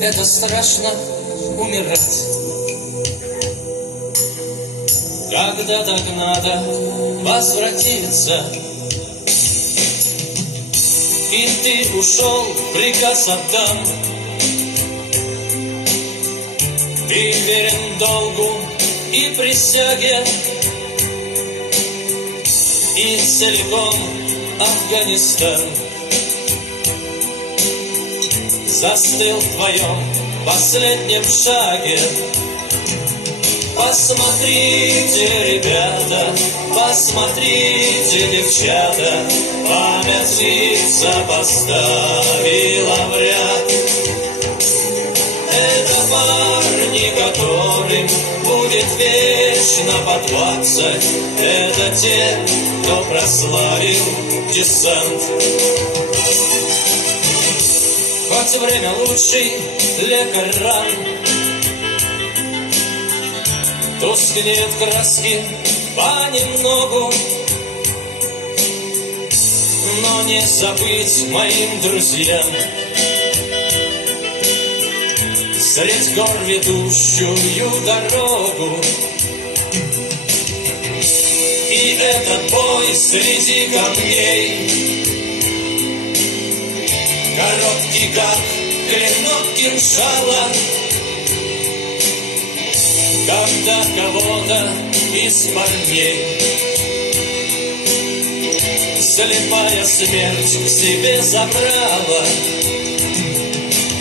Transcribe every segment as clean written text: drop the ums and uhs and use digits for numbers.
это страшно умирать. Когда так надо возвратиться, и ты ушел, приказ отдам. Ты верен долгу и присяге, и целиком Афганистан застыл в твоем последнем шаге. Посмотрите, ребята, посмотрите, девчата, память лица поставила в ряд. Это парни, которым будет вечно по 20. Это те, кто прославил десант. Хоть время лучший лекарь ран, тускнеют краски понемногу, но не забыть моим друзьям средь гор ведущую дорогу. И этот бой среди камней, короткий как клинок кинжала, когда кого-то из парней слепая смерть к себе забрала.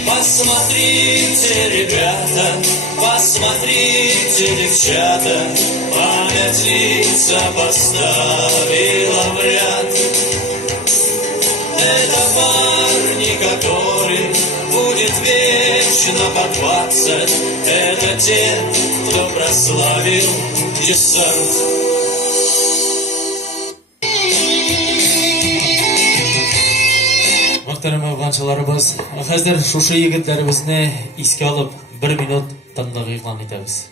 Посмотрите, ребята, посмотрите, девчата, память лица поставила в ряд. Это парни, которым будет вечно по 20. Это те, кто прославил десант. Muhterem avgançılarımız, hazır şuşu yigitlerimizni isке alıp 1 minut tınlık ilan etemiz.